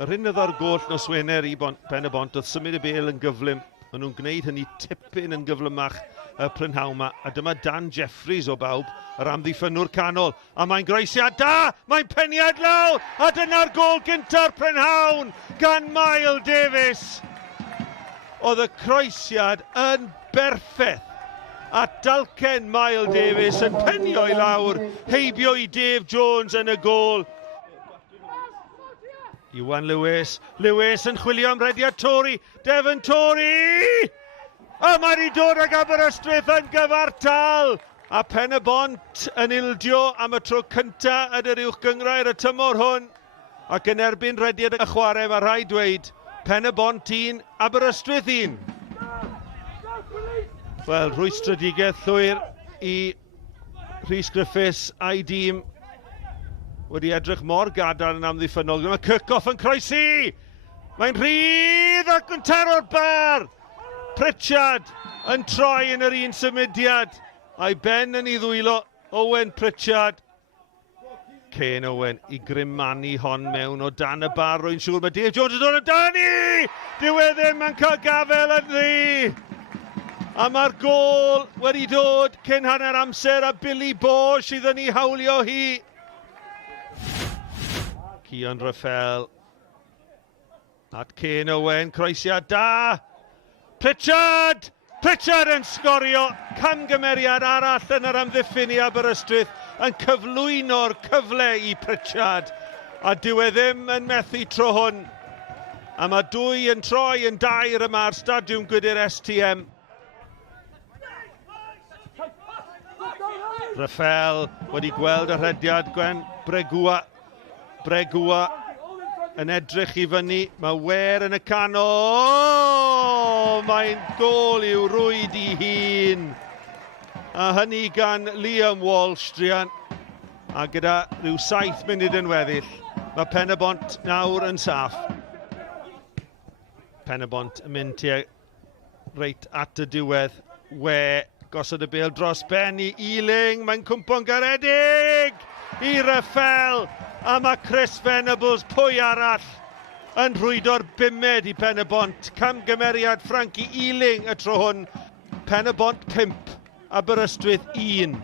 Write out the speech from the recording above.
Yr hyn oedd ar goll nos Wener i Pen-y-bont oedd symud y bel yn gyflym. Maen nhw'n gwneud hynny tipyn yn gyflymach y prynhawn yma. A dyma Dan Jeffries o bawb, yr amddiffynwr canol. A mae'n groesiad da! Mae'n peniad lawr! A dyna'r gol gynta'r prynhawn gan Mael Davies. Oedd y croesiad yn berffeth. A dalcen Mael Davies yn penio i lawr, heibio i Dave Jones yn y gol. Iwan Lewis yn chwilio am rediad Tori, Devon Tori! A mae wedi dod ag Aberystwyth yn gyfartal! A Pen-y-bont yn ildio am y tro cynta yn yr uwch gyngrair y tymor hwn. Ac yn erbyn rediad y chwarae, mae rhaid dweud, Pen-y-bont 1, Aberystwyth 1. Wel, rwystredigaeth llwyr i Rhys Griffiths a'i dîm. Wedi edrych mor gadar yn amddiffynol. Mae Kirkhoff yn croesi! Mae'n rhydd ac yn taro'r bar! Pritchard yn troi yn yr un symudiad. A'i ben yn ei ddwylo. Owen Pritchard. Kane Owen i grimanu hon mewn o dan y bar. Rwy'n siŵr mae Dave Jones yn dod amdani! Dyw e ddim yn cael gafel yn ddi! A mae'r gol wedi dod cyn hanner amser a Billy Bosch sydd yn ei hawlio hi. Cian Raffel at Kane Owen, croesiad da! Pritchard yn sgorio, camgymeriad arall yn yr amddiffyn i Aberystwyth yn cyflwyno'r cyfle i Pritchard a dyw e ddim yn methu tro hwn. A mae dwy yn troi yn dair yma ar stadiwm Gwydir STM. Raffel wedi gweld y rhediad Gwen Bregua yn edrych i fyny, mae Wer yn y canol, mae'n gol i'w rwyd i hun. A hynny gan Liam Walsh, Drian. A gyda rhyw 7 munud yn weddill, mae Pen-y-bont nawr yn saff. Pen-y-bont yn mynd tuag reit at y diwedd. Gosod y bêl dros ben i Ealing, mae'n cwmpo'n garedig i Raffel. A mae Chris Venables, pwy arall, yn rhwydo'r bumed i Pen-y-bont. Camgymeriad Frankie Ealing y tro hwn. Pen-y-bont 5, Aberystwyth 1.